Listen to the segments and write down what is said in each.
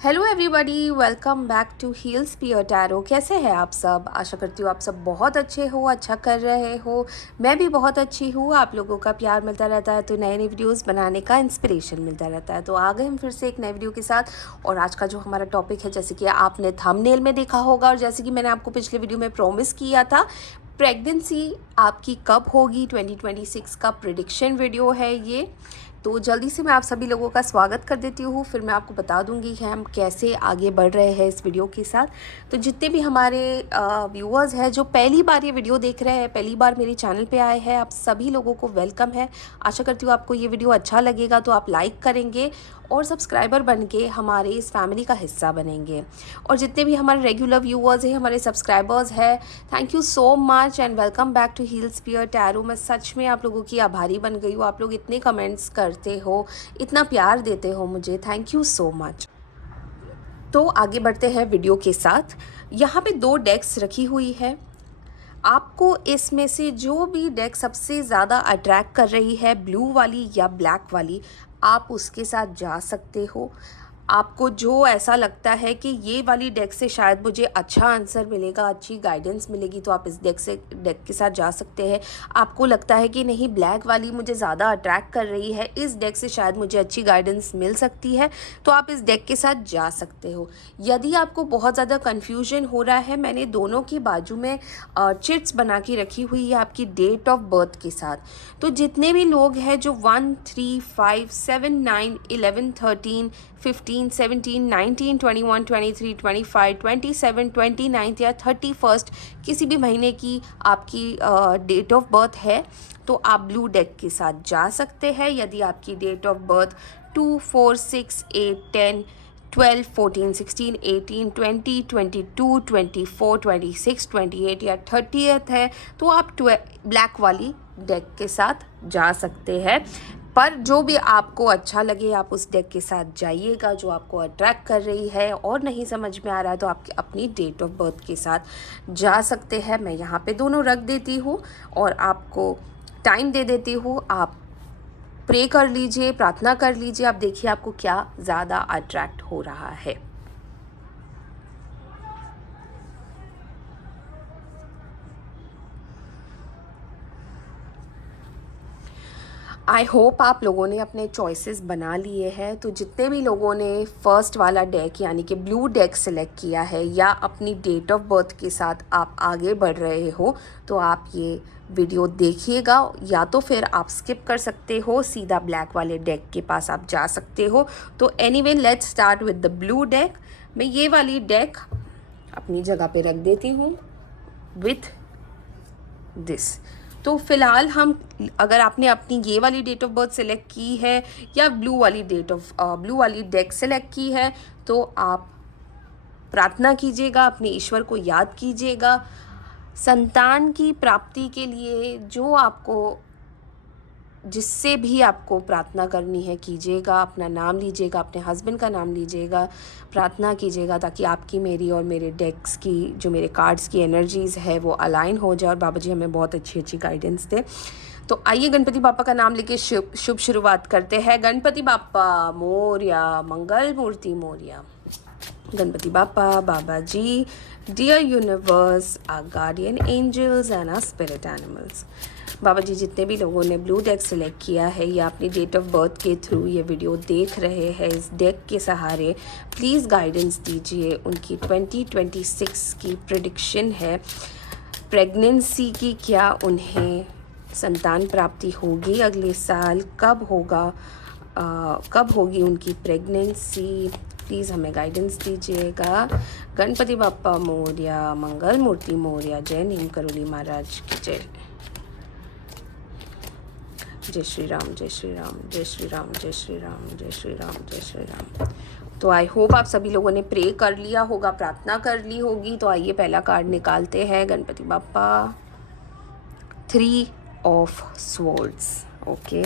Hello everybody, welcome back to Heels Pier Tarot. कैसे हैं आप सब? आशा करती हूँ आप सब बहुत अच्छे हो, अच्छा कर रहे हो। मैं भी बहुत अच्छी हूँ। आप लोगों का प्यार मिलता रहता है तो नए नए वीडियोस बनाने का इंस्पिरेशन मिलता रहता है। तो आ गए हम फिर से एक नए वीडियो के साथ। और आज का जो हमारा टॉपिक है, जैसे कि आपने थंबनेल में देखा होगा और जैसे कि मैंने आपको पिछले वीडियो में प्रॉमिस किया था, प्रेगनेंसी आपकी कब होगी 2026 का प्रिडिक्शन वीडियो है ये। तो जल्दी से मैं आप सभी लोगों का स्वागत कर देती हूँ। फिर मैं आपको बता दूँगी कि हम कैसे आगे बढ़ रहे हैं इस वीडियो के साथ। तो जितने भी हमारे व्यूअर्स हैं जो पहली बार ये वीडियो देख रहे हैं, पहली बार मेरे चैनल पे आए हैं, आप सभी लोगों को वेलकम है। आशा करती हूँ आपको ये वीडियो अच्छा लगेगा, तो आप लाइक करेंगे और सब्सक्राइबर बन के हमारे इस फैमिली का हिस्सा बनेंगे। और जितने भी हमारे रेगुलर व्यूअर्स हैं, हमारे सब्सक्राइबर्स हैं, thank you so much and welcome back to Heels Pier Tarot. मैं सच में आप लोगों की आभारी बन गई हूँ। आप लोग इतने कमेंट्स करते हो, इतना प्यार देते हो मुझे, थैंक यू सो मच। तो आगे बढ़ते हैं वीडियो के साथ। यहाँ पे 2 डेक्स रखी हुई है। आपको इसमें से जो भी डेक सबसे ज़्यादा अट्रैक्ट कर रही है, ब्लू वाली या ब्लैक वाली, आप उसके साथ जा सकते हो। आपको जो ऐसा लगता है कि ये वाली डेक से शायद मुझे अच्छा आंसर मिलेगा, अच्छी गाइडेंस मिलेगी, तो आप इस डेक के साथ जा सकते हैं। आपको लगता है कि नहीं, ब्लैक वाली मुझे ज़्यादा अट्रैक्ट कर रही है, इस डेक से शायद मुझे अच्छी गाइडेंस मिल सकती है, तो आप इस डेक के साथ जा सकते हो। यदि आपको बहुत ज़्यादा कन्फ्यूजन हो रहा है, मैंने दोनों की बाजू में चिट्स बना के रखी हुई है आपकी डेट ऑफ बर्थ के साथ। तो जितने भी लोग हैं जो 1, 3, 5, 7, 9, 11, 13, 15, 17, 19, 21, 23, 25, 27, 29 या 31 किसी भी महीने की आपकी डेट ऑफ बर्थ है, तो आप ब्लू डेक के साथ जा सकते हैं। यदि आपकी डेट ऑफ बर्थ 2, 4, 6, 8, 10, 12, 14, 16, 18, 20, 22, 24, 26, 28 या 30th है, तो आप ब्लैक वाली डेक के साथ जा सकते हैं। पर जो भी आपको अच्छा लगे आप उस डेक के साथ जाइएगा, जो आपको अट्रैक्ट कर रही है। और नहीं समझ में आ रहा है तो आप अपनी डेट ऑफ बर्थ के साथ जा सकते हैं। मैं यहाँ पे दोनों रख देती हूँ और आपको टाइम दे देती हूँ। आप प्रे कर लीजिए, प्रार्थना कर लीजिए, आप देखिए आपको क्या ज़्यादा अट्रैक्ट हो रहा है। आई होप आप लोगों ने अपने चॉइसेस बना लिए हैं। तो जितने भी लोगों ने फर्स्ट वाला डेक यानी कि ब्लू डेक सेलेक्ट किया है या अपनी डेट ऑफ बर्थ के साथ आप आगे बढ़ रहे हो, तो आप ये वीडियो देखिएगा, या तो फिर आप स्किप कर सकते हो, सीधा ब्लैक वाले डेक के पास आप जा सकते हो। तो anyway, let's start with the blue deck. मैं ये वाली डेक अपनी जगह पे रख देती हूँ विथ दिस। तो फिलहाल हम, अगर आपने अपनी ये वाली डेट ऑफ बर्थ सेलेक्ट की है या ब्लू वाली डेक सेलेक्ट की है, तो आप प्रार्थना कीजिएगा, अपने ईश्वर को याद कीजिएगा संतान की प्राप्ति के लिए। जो आपको, जिससे भी आपको प्रार्थना करनी है कीजिएगा, अपना नाम लीजिएगा, अपने हस्बैंड का नाम लीजिएगा, प्रार्थना कीजिएगा ताकि आपकी, मेरी और मेरे डेक्स की, जो मेरे कार्ड्स की एनर्जीज़ है वो अलाइन हो जाए और बाबा जी हमें बहुत अच्छी अच्छी गाइडेंस दे। तो आइए गणपति बापा का नाम लेके शुभ शुरुआत करते हैं। गणपति बापा मोरया, मंगल मूर्ति मोरया। गणपति बापा, बाबा जी, dear universe, our guardian angels and our spirit animals. बाबा जी, जितने भी लोगों ने ब्लू डेक सेलेक्ट किया है या अपनी डेट ऑफ बर्थ के थ्रू ये वीडियो देख रहे हैं, इस डेक के सहारे प्लीज़ गाइडेंस दीजिए। उनकी 2026 की प्रेडिक्शन है, प्रेगनेंसी की, क्या उन्हें संतान प्राप्ति होगी अगले साल, कब होगी उनकी प्रेगनेंसी, प्लीज़ हमें गाइडेंस दीजिएगा। गणपति बाप्पा मोरया, मंगल मूर्ति मोरया, जय नीम करोली महाराज की जय। जय श्री राम, जय श्री राम, जय श्री राम, जय श्री राम, जय श्री राम, जय श्री राम। तो आई होप आप सभी लोगों ने प्रे कर लिया होगा, प्रार्थना कर ली होगी। तो आइए पहला कार्ड निकालते हैं। Ganpati Bappa, 3 of swords, okay,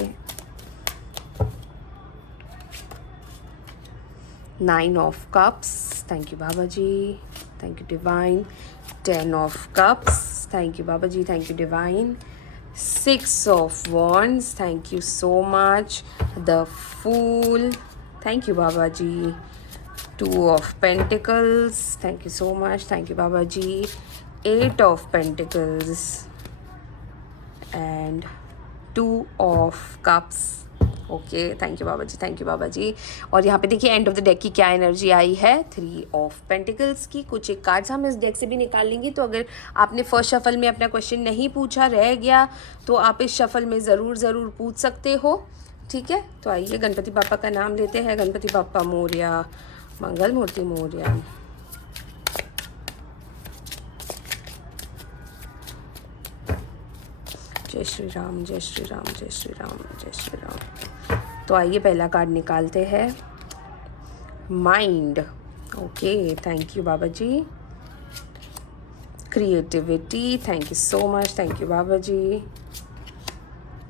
9 of cups, thank you Baba ji, thank you divine. 10 of cups, thank you Baba ji, thank you divine. 6 of wands, thank you so much. The fool, thank you Baba ji. 2 of Pentacles, thank you so much, thank you बाबा जी. 8 of Pentacles and 2 of Cups. Okay, thank you Baba ji, thank you बाबा जी. और यहाँ पे देखिए end of the deck की क्या energy आई है, 3 ऑफ पेंटिकल्स की. कुछ एक कार्ड्स हम इस डेक से भी निकाल लेंगे. तो अगर आपने फर्स्ट शफल में अपना क्वेश्चन नहीं पूछा, रह गया, तो आप इस शफल में ज़रूर पूछ सकते हो. ठीक है, तो आइए गणपति बापा का नाम लेते हैं. गणपति बापा मोरया, मंगल मूर्ति मोरया. जय श्री राम, जय श्री राम, जय श्री राम, जय श्री राम. तो आइए पहला कार्ड निकालते हैं, mind. Okay, thank you Baba ji. Creativity, thank you so much, thank you Baba ji.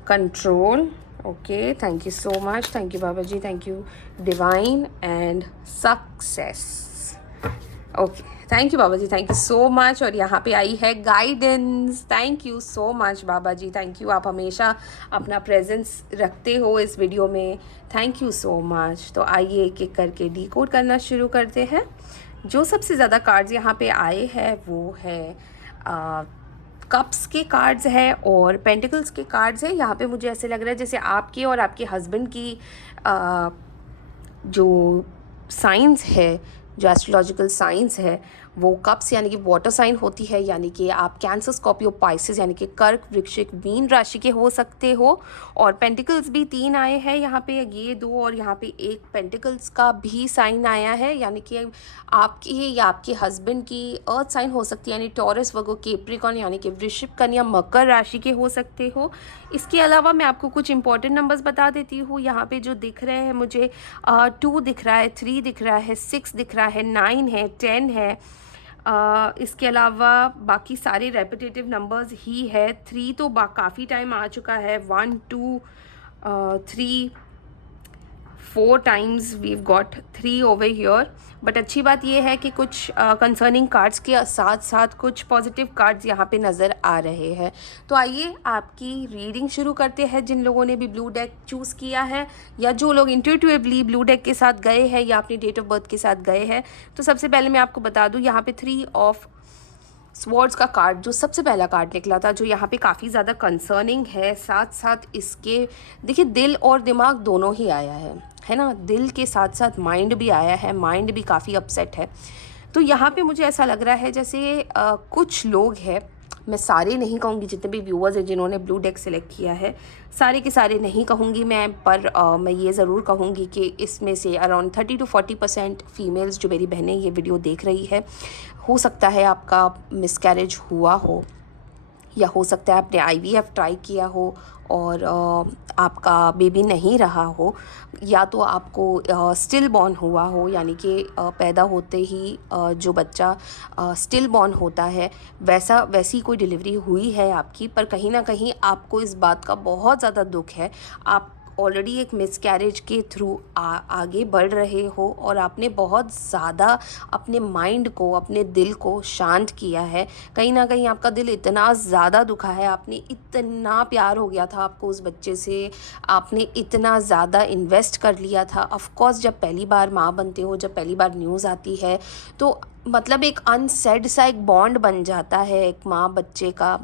Control, okay, thank you so much, thank you Baba ji, thank you. Divine and success. Okay, thank you Baba ji, thank you so much. और यहाँ पे आई है guidance. Thank you so much Baba ji, thank you. आप हमेशा अपना presence रखते हो इस वीडियो में. Thank you so much. तो आइए एक एक करके डीकोड करना शुरू करते हैं. जो सबसे ज़्यादा कार्ड्स यहाँ पे आए हैं वो है कप्स के कार्ड्स है और पेंटिकल्स के कार्ड्स है. यहाँ पे मुझे ऐसे लग रहा है जैसे आपके और आपके हस्बैंड की जो साइंस है, जो एस्ट्रोलॉजिकल साइंस है, वो कप्स यानी कि वाटर साइन होती है. यानी कि आप कैंसर, स्कॉर्पियो, पाइसेस यानी कि कर्क, वृश्चिक, मीन राशि के हो सकते हो. और पेंटिकल्स भी 3 आए हैं यहाँ पे, ये 2 और यहाँ पे 1 पेंटिकल्स का भी साइन आया है. यानी कि आपकी या आपके हस्बैंड की अर्थ साइन हो सकती है, यानी टॉरस, वर्गो, कैप्रिकॉर्न यानी कि वृश्चिक, कन्या, मकर राशि के हो सकते हो. इसके अलावा मैं आपको कुछ इंपॉर्टेंट नंबर्स बता देती हूँ. यहाँ पे जो दिख रहे हैं मुझे 2 दिख रहा है, 3 दिख रहा है, 6 दिख रहा है, 9 है, 10 है. इसके अलावा बाकी सारे रेपिटेटिव नंबर्स ही है. 3 तो काफ़ी टाइम आ चुका है. 1 2 3 4 times we've got 3 over here. But अच्छी बात यह है कि कुछ कंसर्निंग कार्ड्स के साथ साथ कुछ पॉजिटिव कार्ड्स यहाँ पे नज़र आ रहे हैं. तो आइए आपकी रीडिंग शुरू करते हैं. जिन लोगों ने भी ब्लू डेक चूज़ किया है या जो लोग इंट्यूटिवली ब्लू डेक के साथ गए हैं या अपनी डेट ऑफ बर्थ के साथ गए हैं, तो सबसे पहले मैं आपको बता दूँ यहाँ पे 3 ऑफ स्वॉर्ड्स का कार्ड जो सबसे पहला कार्ड निकला था, जो यहाँ पे काफ़ी ज़्यादा कंसर्निंग है. साथ साथ इसके देखिए दिल और दिमाग दोनों ही आया है ना. दिल के साथ साथ माइंड भी आया है. माइंड भी काफ़ी अपसेट है. तो यहाँ पे मुझे ऐसा लग रहा है जैसे कुछ लोग हैं, मैं सारे नहीं कहूँगी, जितने भी व्यूअर्स हैं जिन्होंने ब्लू डेक सेलेक्ट किया है सारे के सारे नहीं कहूँगी मैं, पर मैं ये ज़रूर कहूँगी कि इसमें से अराउंड 30 to 40% फीमेल्स जो मेरी बहनें ये वीडियो देख रही है, हो सकता है आपका मिसकैरेज हुआ हो, या हो सकता है आपने IVF ट्राई किया हो और आपका बेबी नहीं रहा हो, या तो आपको स्टिल बॉर्न हुआ हो, यानी कि पैदा होते ही जो बच्चा स्टिल बॉर्न होता है वैसी कोई डिलीवरी हुई है आपकी, पर कहीं ना कहीं आपको इस बात का बहुत ज़्यादा दुख है. आप ऑलरेडी एक मिसकैरेज के थ्रू आगे बढ़ रहे हो और आपने बहुत ज़्यादा अपने माइंड को, अपने दिल को शांत किया है. कहीं ना कहीं आपका दिल इतना ज़्यादा दुखा है, आपने इतना प्यार हो गया था आपको उस बच्चे से, आपने इतना ज़्यादा इन्वेस्ट कर लिया था. ऑफ कोर्स जब पहली बार माँ बनते हो, जब पहली बार न्यूज़ आती है, तो मतलब एक अनसेड सा एक बॉन्ड बन जाता है एक माँ बच्चे का,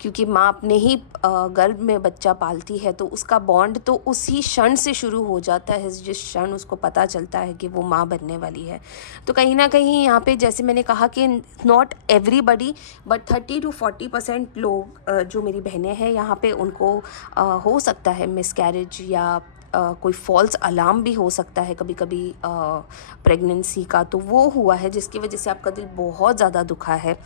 क्योंकि माँ अपने ही गर्भ में बच्चा पालती है, तो उसका बॉन्ड तो उसी क्षण से शुरू हो जाता है जिस क्षण उसको पता चलता है कि वो माँ बनने वाली है. तो कहीं ना कहीं यहाँ पे जैसे मैंने कहा कि नॉट एवरीबडी बट 30 to 40% लोग जो मेरी बहनें हैं यहाँ पे, उनको हो सकता है मिसकैरेज या कोई फॉल्स अलार्म भी हो सकता है कभी कभी प्रेगनेंसी का, तो वो हुआ है जिसकी वजह से आपका दिल बहुत ज़्यादा दुखा है.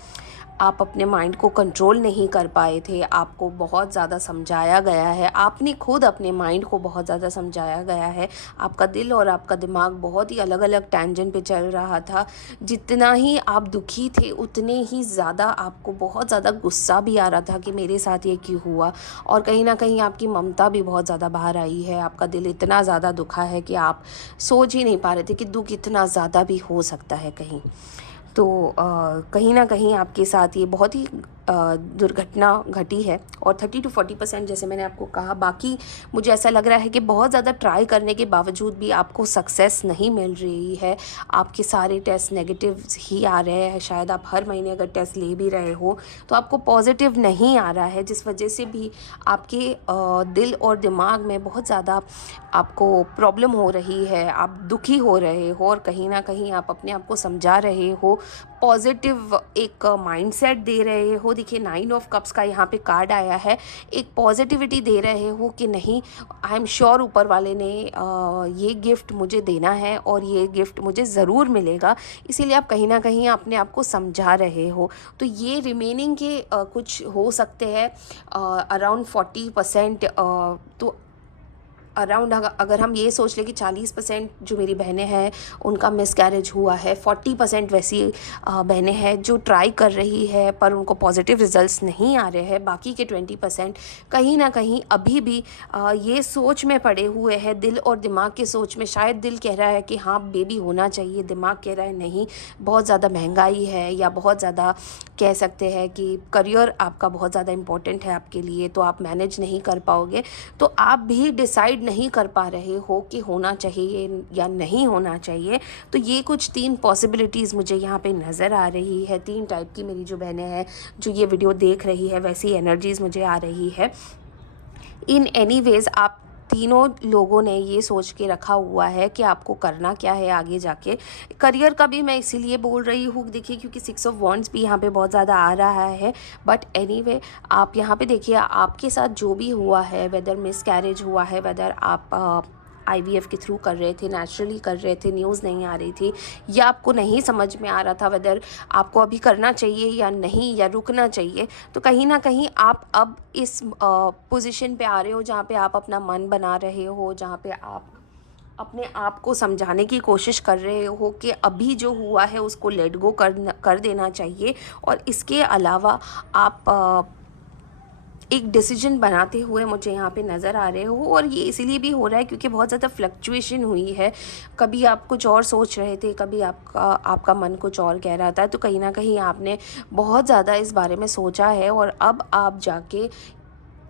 आप अपने माइंड को कंट्रोल नहीं कर पाए थे, आपको बहुत ज़्यादा समझाया गया है, आपने खुद अपने माइंड को बहुत ज़्यादा समझाया गया है. आपका दिल और आपका दिमाग बहुत ही अलग अलग टेंजेंट पे चल रहा था. जितना ही आप दुखी थे उतने ही ज़्यादा आपको बहुत ज़्यादा गुस्सा भी आ रहा था कि मेरे साथ ये क्यों हुआ, और कहीं ना कहीं आपकी ममता भी बहुत ज़्यादा बाहर आई है. आपका दिल इतना ज़्यादा दुखा है कि आप सोच ही नहीं पा रहे थे कि दुख इतना ज़्यादा भी हो सकता है कहीं. तो कहीं ना कहीं आपके साथ ये बहुत ही दुर्घटना घटी है और 30 to 40% जैसे मैंने आपको कहा। बाकी मुझे ऐसा लग रहा है कि बहुत ज़्यादा ट्राई करने के बावजूद भी आपको सक्सेस नहीं मिल रही है। आपके सारे टेस्ट नेगेटिव ही आ रहे हैं। शायद आप हर महीने अगर टेस्ट ले भी रहे हो तो आपको पॉजिटिव नहीं आ रहा है, जिस वजह से भी आपके दिल और दिमाग में बहुत ज़्यादा आपको प्रॉब्लम हो रही है। आप दुखी हो रहे हो और कहीं ना कहीं आप अपने आप को समझा रहे हो, पॉजिटिव एक माइंडसेट दे रहे हो। देखिए 9 ऑफ कप्स का यहाँ पे कार्ड आया है। एक पॉजिटिविटी दे रहे हो कि नहीं, आई एम श्योर ऊपर वाले ने ये गिफ्ट मुझे देना है और ये गिफ्ट मुझे ज़रूर मिलेगा। इसीलिए आप कहीं ना कहीं अपने आप को समझा रहे हो। तो ये रिमेनिंग के कुछ हो सकते हैं अराउंड 40%। तो अराउंड अगर हम ये सोच लें कि 40% जो मेरी बहनें हैं उनका मिसकैरेज हुआ है, 40% वैसी बहनें हैं जो ट्राई कर रही है पर उनको पॉजिटिव रिजल्ट्स नहीं आ रहे हैं। बाकी के 20% कहीं ना कहीं अभी भी ये सोच में पड़े हुए हैं, दिल और दिमाग के सोच में। शायद दिल कह रहा है कि हाँ बेबी होना चाहिए, दिमाग कह रहा है नहीं बहुत ज़्यादा महंगाई है, या बहुत ज़्यादा कह सकते हैं कि करियर आपका बहुत ज़्यादा इम्पोर्टेंट है आपके लिए, तो आप मैनेज नहीं कर पाओगे। तो आप भी डिसाइड नहीं कर पा रहे हो कि होना चाहिए या नहीं होना चाहिए। तो ये कुछ 3 पॉसिबिलिटीज़ मुझे यहाँ पे नज़र आ रही है। 3 टाइप की मेरी जो बहनें हैं जो ये वीडियो देख रही है, वैसी एनर्जीज़ मुझे आ रही है। इन एनी वेज़ आप तीनों लोगों ने ये सोच के रखा हुआ है कि आपको करना क्या है आगे जाके। करियर का भी मैं इसीलिए बोल रही हूँ, देखिए क्योंकि 6 ऑफ वॉन्ड्स भी यहाँ पे बहुत ज़्यादा आ रहा है। बट एनीवे आप यहाँ पे देखिए आपके साथ जो भी हुआ है, वेदर मिसकैरेज हुआ है, वेदर आप IVF के थ्रू कर रहे थे, नेचुरली कर रहे थे, न्यूज़ नहीं आ रही थी, या आपको नहीं समझ में आ रहा था वेदर आपको अभी करना चाहिए या नहीं, या रुकना चाहिए, तो कहीं ना कहीं आप अब इस पोजीशन पे आ रहे हो जहाँ पे आप अपना मन बना रहे हो, जहाँ पे आप अपने आप को समझाने की कोशिश कर रहे हो कि अभी जो हुआ है उसको लेट गो कर देना चाहिए। और इसके अलावा आप एक डिसीजन बनाते हुए मुझे यहाँ पे नज़र आ रहे हो। और ये इसीलिए भी हो रहा है क्योंकि बहुत ज़्यादा फ्लक्चुएशन हुई है। कभी आप कुछ और सोच रहे थे, कभी आपका मन कुछ और कह रहा था। तो कहीं ना कहीं आपने बहुत ज़्यादा इस बारे में सोचा है और अब आप जाके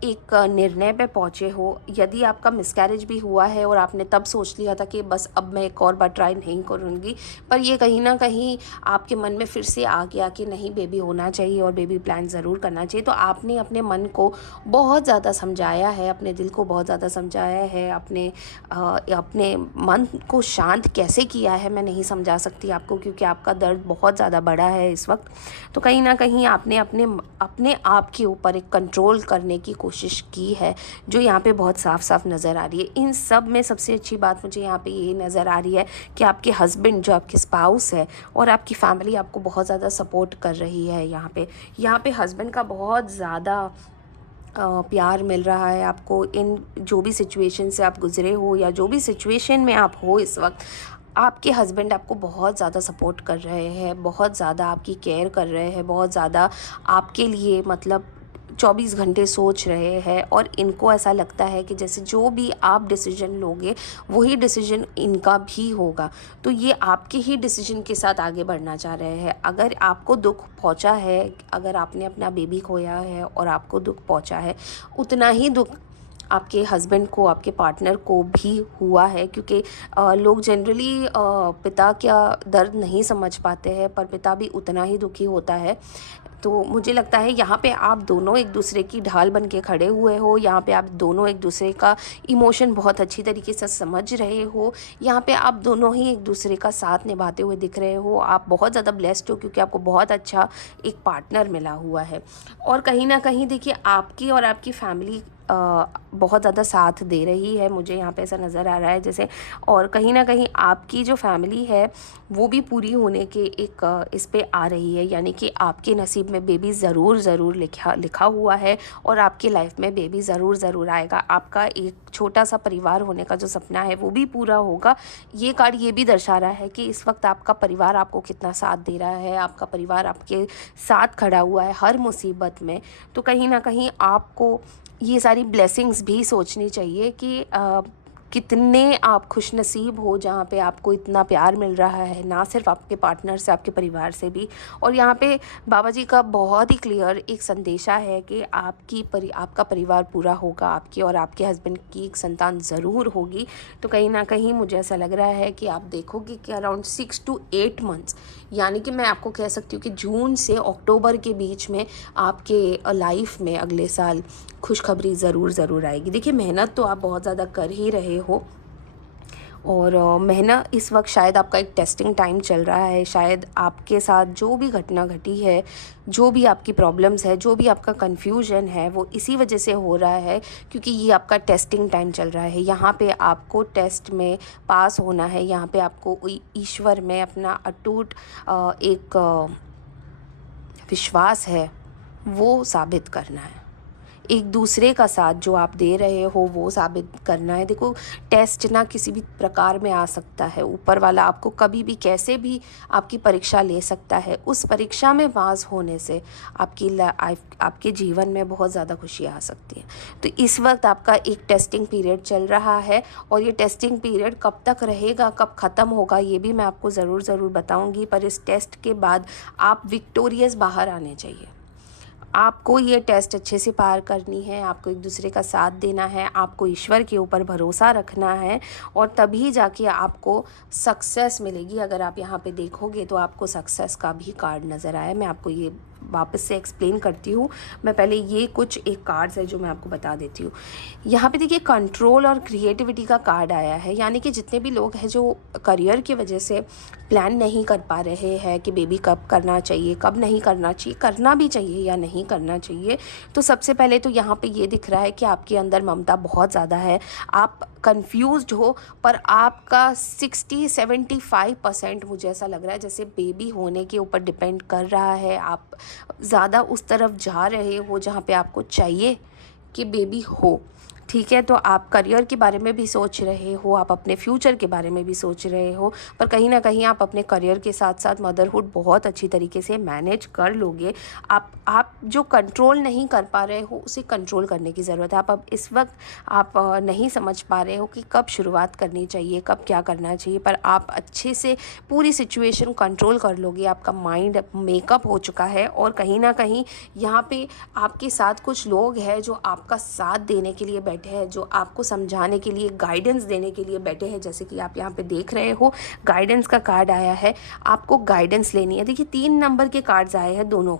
एक निर्णय पे पहुँचे हो। यदि आपका मिसकैरेज भी हुआ है और आपने तब सोच लिया था कि बस अब मैं एक और बार ट्राई नहीं करूँगी, पर ये कहीं ना कहीं आपके मन में फिर से आ गया कि नहीं बेबी होना चाहिए और बेबी प्लान ज़रूर करना चाहिए, तो आपने अपने मन को बहुत ज़्यादा समझाया है, अपने दिल को बहुत ज़्यादा समझाया है, अपने मन को शांत कैसे किया है मैं नहीं समझा सकती आपको, क्योंकि आपका दर्द बहुत ज़्यादा बड़ा है इस वक्त। तो कहीं ना कहीं आपने अपने आप के ऊपर एक कंट्रोल करने की कोशिश की है, जो यहाँ पे बहुत साफ साफ नज़र आ रही है। इन सब में सबसे अच्छी बात मुझे यहाँ पे ये नज़र आ रही है कि आपके हस्बैंड जो आपके स्पाउस है और आपकी फैमिली आपको बहुत ज़्यादा सपोर्ट कर रही है। यहाँ पे हस्बैंड का बहुत ज़्यादा प्यार मिल रहा है आपको। इन जो भी सिचुएशन से आप गुज़रे हो या जो भी सिचुएशन में आप हो इस वक्त, आपके हस्बैंड आपको बहुत ज़्यादा सपोर्ट कर रहे हैं, बहुत ज़्यादा आपकी केयर कर रहे हैं, बहुत ज़्यादा आपके लिए मतलब 24 घंटे सोच रहे हैं। और इनको ऐसा लगता है कि जैसे जो भी आप डिसीजन लोगे वही डिसीजन इनका भी होगा, तो ये आपके ही डिसीजन के साथ आगे बढ़ना चाह रहे हैं। अगर आपको दुख पहुंचा है, अगर आपने अपना बेबी खोया है और आपको दुख पहुंचा है, उतना ही दुख आपके हस्बैंड को, आपके पार्टनर को भी हुआ है। क्योंकि लोग जनरली पिता का दर्द नहीं समझ पाते हैं, पर पिता भी उतना ही दुखी होता है। तो मुझे लगता है यहाँ पे आप दोनों एक दूसरे की ढाल बन के खड़े हुए हो। यहाँ पे आप दोनों एक दूसरे का इमोशन बहुत अच्छी तरीके से समझ रहे हो। यहाँ पे आप दोनों ही एक दूसरे का साथ निभाते हुए दिख रहे हो। आप बहुत ज़्यादा ब्लेस्ड हो क्योंकि आपको बहुत अच्छा एक पार्टनर मिला हुआ है। और कहीं ना कहीं देखिए आपकी और आपकी फैमिली बहुत ज़्यादा साथ दे रही है, मुझे यहाँ पे ऐसा नज़र आ रहा है जैसे। और कहीं ना कहीं आपकी जो फैमिली है वो भी पूरी होने के एक इस पे आ रही है, यानी कि आपके नसीब में बेबी ज़रूर लिखा हुआ है और आपकी लाइफ में बेबी ज़रूर आएगा। आपका एक छोटा सा परिवार होने का जो सपना है वो भी पूरा होगा। ये कार्ड ये भी दर्शा रहा है कि इस वक्त आपका परिवार आपको कितना साथ दे रहा है, आपका परिवार आपके साथ खड़ा हुआ है हर मुसीबत में। तो कहीं ना कहीं आपको ये सारी ब्लेसिंग्स भी सोचनी चाहिए कि कितने आप खुशनसीब हो जहाँ पे आपको इतना प्यार मिल रहा है, ना सिर्फ आपके पार्टनर से, आपके परिवार से भी। और यहाँ पे बाबा जी का बहुत ही क्लियर एक संदेशा है कि आपका परिवार पूरा होगा, आपकी और आपके हस्बैंड की एक संतान ज़रूर होगी। तो कहीं ना कहीं मुझे ऐसा लग रहा है कि आप देखोगे कि अराउंड 6 to 8 मंथ्स, यानी कि मैं आपको कह सकती हूँ कि जून से अक्टूबर के बीच में आपके लाइफ में अगले साल खुशखबरी ज़रूर आएगी। देखिए, मेहनत तो आप बहुत ज़्यादा कर ही रहे हो, और मेहनत इस वक्त शायद आपका एक टेस्टिंग टाइम चल रहा है। शायद आपके साथ जो भी घटना घटी है, जो भी आपकी प्रॉब्लम्स है, जो भी आपका कन्फ्यूजन है, वो इसी वजह से हो रहा है क्योंकि ये आपका टेस्टिंग टाइम चल रहा है। यहाँ पे आपको टेस्ट में पास होना है, यहाँ पे आपको ईश्वर में अपना अटूट एक विश्वास है वो साबित करना है। एक दूसरे का साथ जो आप दे रहे हो वो साबित करना है। देखो, टेस्ट ना किसी भी प्रकार में आ सकता है, ऊपर वाला आपको कभी भी कैसे भी आपकी परीक्षा ले सकता है। उस परीक्षा में पास होने से आपके जीवन में बहुत ज़्यादा खुशी आ सकती है। तो इस वक्त आपका एक टेस्टिंग पीरियड चल रहा है, और ये टेस्टिंग पीरियड कब तक रहेगा, कब ख़त्म होगा, ये भी मैं आपको ज़रूर बताऊँगी। पर इस टेस्ट के बाद आप विक्टोरियस बाहर आने चाहिए। आपको ये टेस्ट अच्छे से पार करनी है, आपको एक दूसरे का साथ देना है, आपको ईश्वर के ऊपर भरोसा रखना है, और तभी जाके आपको सक्सेस मिलेगी। अगर आप यहाँ पे देखोगे तो आपको सक्सेस का भी कार्ड नज़र आया। मैं आपको ये वापस से एक्सप्लेन करती हूँ। मैं पहले ये कुछ एक कार्ड्स है जो मैं आपको बता देती हूँ। यहाँ पे देखिए, कंट्रोल और क्रिएटिविटी का कार्ड आया है, यानी कि जितने भी लोग हैं जो करियर की वजह से प्लान नहीं कर पा रहे हैं कि बेबी कब करना चाहिए, कब नहीं करना चाहिए, करना भी चाहिए या नहीं करना चाहिए, तो सबसे पहले तो यहाँ पे ये दिख रहा है कि आपके अंदर ममता बहुत ज़्यादा है। आप कंफ्यूज्ड हो, पर आपका 60-75% मुझे ऐसा लग रहा है जैसे बेबी होने के ऊपर डिपेंड कर रहा है। आप ज़्यादा उस तरफ जा रहे हो जहाँ पे आपको चाहिए कि बेबी हो। ठीक है, तो आप करियर के बारे में भी सोच रहे हो, आप अपने फ्यूचर के बारे में भी सोच रहे हो, पर कहीं ना कहीं आप अपने करियर के साथ साथ मदरहुड बहुत अच्छी तरीके से मैनेज कर लोगे। आप जो कंट्रोल नहीं कर पा रहे हो उसे कंट्रोल करने की ज़रूरत है। आप अब इस वक्त आप नहीं समझ पा रहे हो कि कब शुरुआत करनी चाहिए, कब क्या करना चाहिए, पर आप अच्छे से पूरी सिचुएशन कंट्रोल कर लोगे। आपका माइंड मेकअप हो चुका है, और कहीं ना कहीं यहाँ पे आपके साथ कुछ लोग हैं जो आपका साथ देने के लिए बैठे हैं, जो आपको समझाने के लिए, गाइडेंस देने के लिए बैठे हैं। जैसे कि आप यहाँ पे देख रहे हो, गाइडेंस का कार्ड आया है, आपको गाइडेंस लेनी है। देखिए, 3 नंबर के कार्ड्स आए हैं, दोनों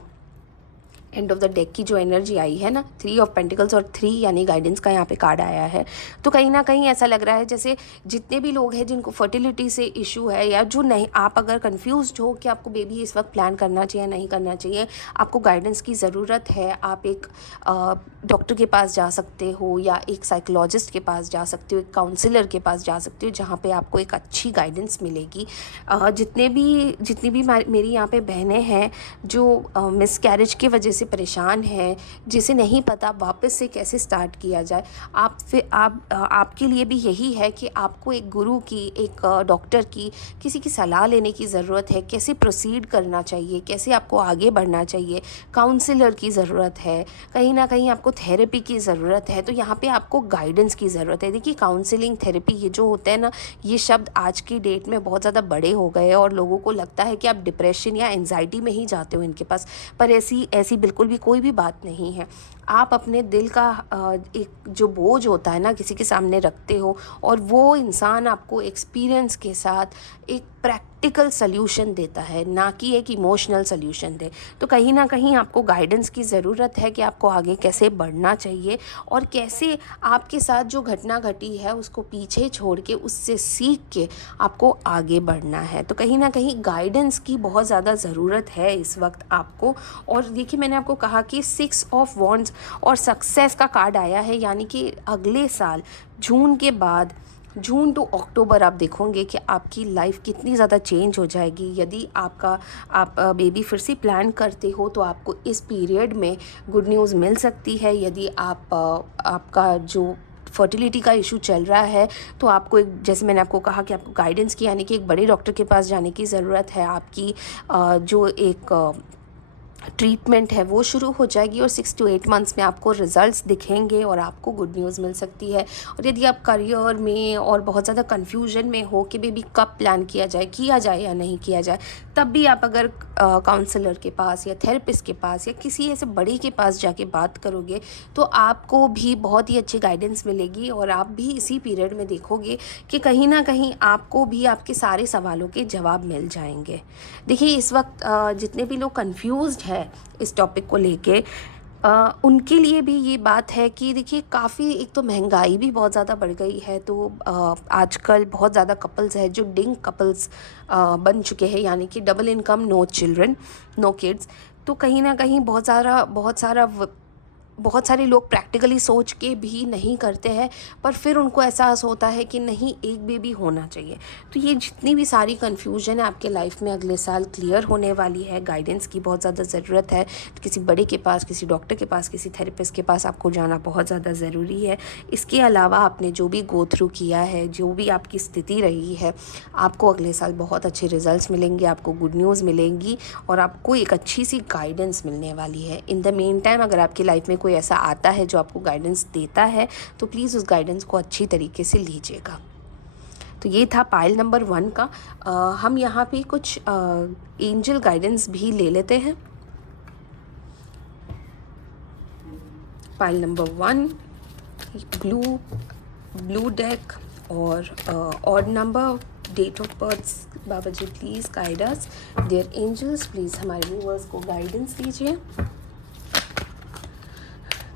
एंड ऑफ द डेक की जो एनर्जी आई है ना, 3 ऑफ पेंटिकल्स और 3 यानी गाइडेंस का यहाँ पे कार्ड आया है। तो कहीं ना कहीं ऐसा लग रहा है जैसे जितने भी लोग हैं जिनको फर्टिलिटी से इशू है, या जो नहीं, आप अगर कंफ्यूज्ड हो कि आपको बेबी इस वक्त प्लान करना चाहिए नहीं करना चाहिए, आपको गाइडेंस की ज़रूरत है। आप एक डॉक्टर के पास जा सकते हो, या एक साइकोलॉजिस्ट के पास जा सकते हो, एक काउंसलर के पास जा सकते हो, जहाँ पे आपको एक अच्छी गाइडेंस मिलेगी। जितनी भी मेरी यहाँ पे बहनें हैं जो मिसकैरेज की वजह से परेशान है, जिसे नहीं पता वापस से कैसे स्टार्ट किया जाए, आपके लिए भी यही है कि आपको एक गुरु की, एक डॉक्टर की, किसी की सलाह लेने की ज़रूरत है। कैसे प्रोसीड करना चाहिए, कैसे आपको आगे बढ़ना चाहिए, काउंसलर की ज़रूरत है, कहीं ना कहीं आपको थेरेपी की ज़रूरत है। तो यहाँ पे आपको गाइडेंस की ज़रूरत है। देखिए, काउंसलिंग, थेरेपी, ये जो होता है ना, ये शब्द आज की डेट में बहुत ज़्यादा बड़े हो गए हैं, और लोगों को लगता है कि आप डिप्रेशन या एंजाइटी में ही जाते हो इनके पास, पर ऐसी बिल्कुल भी कोई भी बात नहीं है। आप अपने दिल का एक जो बोझ होता है ना, किसी के सामने रखते हो, और वो इंसान आपको एक्सपीरियंस के साथ एक प्रैक्टिकल सल्यूशन देता है, ना कि एक इमोशनल सल्यूशन दे। तो कहीं ना कहीं आपको गाइडेंस की ज़रूरत है कि आपको आगे कैसे बढ़ना चाहिए, और कैसे आपके साथ जो घटना घटी है उसको पीछे छोड़ के, उससे सीख के आपको आगे बढ़ना है। तो कहीं ना कहीं गाइडेंस की बहुत ज़्यादा ज़रूरत है इस वक्त आपको। और देखिए, मैंने आपको कहा कि 6 ऑफ वॉन्ड्स और सक्सेस का कार्ड आया है, यानी कि अगले साल जून के बाद, जून टू अक्टूबर, आप देखोगे कि आपकी लाइफ कितनी ज़्यादा चेंज हो जाएगी। यदि आप बेबी फिर से प्लान करते हो तो आपको इस पीरियड में गुड न्यूज़ मिल सकती है। यदि आपका जो फर्टिलिटी का इशू चल रहा है, तो आपको एक, जैसे मैंने आपको कहा कि आपको गाइडेंस की, यानी कि एक बड़े डॉक्टर के पास जाने की ज़रूरत है। आपकी जो एक ट्रीटमेंट है वो शुरू हो जाएगी और 6 to 8 मंथ्स में आपको रिजल्ट्स दिखेंगे और आपको गुड न्यूज़ मिल सकती है। और यदि आप करियर में और बहुत ज़्यादा कन्फ्यूजन में हो कि बेबी कब प्लान किया जाए या नहीं किया जाए, तब भी आप अगर काउंसलर के पास या थेरेपिस्ट के पास या किसी ऐसे बड़े के पास जाके बात करोगे तो आपको भी बहुत ही अच्छी गाइडेंस मिलेगी और आप भी इसी पीरियड में देखोगे कि कहीं ना कहीं आपको भी आपके सारे सवालों के जवाब मिल जाएंगे। देखिए, इस वक्त जितने भी लोग कंफ्यूज्ड है इस टॉपिक को लेके, उनके लिए भी ये बात है कि देखिए, काफ़ी एक तो महंगाई भी बहुत ज़्यादा बढ़ गई है, तो आजकल बहुत ज़्यादा कपल्स हैं जो डिंग कपल्स बन चुके हैं, यानी कि double income, no children, no kids. तो कहीं ना कहीं बहुत सारे लोग प्रैक्टिकली सोच के भी नहीं करते हैं, पर फिर उनको एहसास होता है कि नहीं, एक बेबी होना चाहिए। तो ये जितनी भी सारी कन्फ्यूजन है आपके लाइफ में अगले साल क्लियर होने वाली है। गाइडेंस की बहुत ज़्यादा ज़रूरत है, किसी बड़े के पास, किसी डॉक्टर के पास, किसी थेरेपिस्ट के पास आपको जाना बहुत ज़्यादा ज़रूरी है। इसके अलावा आपने जो भी गो थ्रू किया है, जो भी आपकी स्थिति रही है, आपको अगले साल बहुत अच्छे रिजल्ट्स मिलेंगे, आपको गुड न्यूज़ मिलेंगी और आपको एक अच्छी सी गाइडेंस मिलने वाली है। इन द मेन टाइम अगर आपकी लाइफ में कोई ऐसा आता है जो आपको गाइडेंस देता है, तो प्लीज़ उस गाइडेंस को अच्छी तरीके से लीजिएगा। तो ये था पाइल नंबर 1 का। हम यहाँ पे कुछ एंजल गाइडेंस भी ले लेते हैं। पाइल नंबर 1, ब्लू डेक और odd number, date of birth. बाबा जी please guide us, dear angels please हमारे व्यूअर्स को गाइडेंस दीजिए।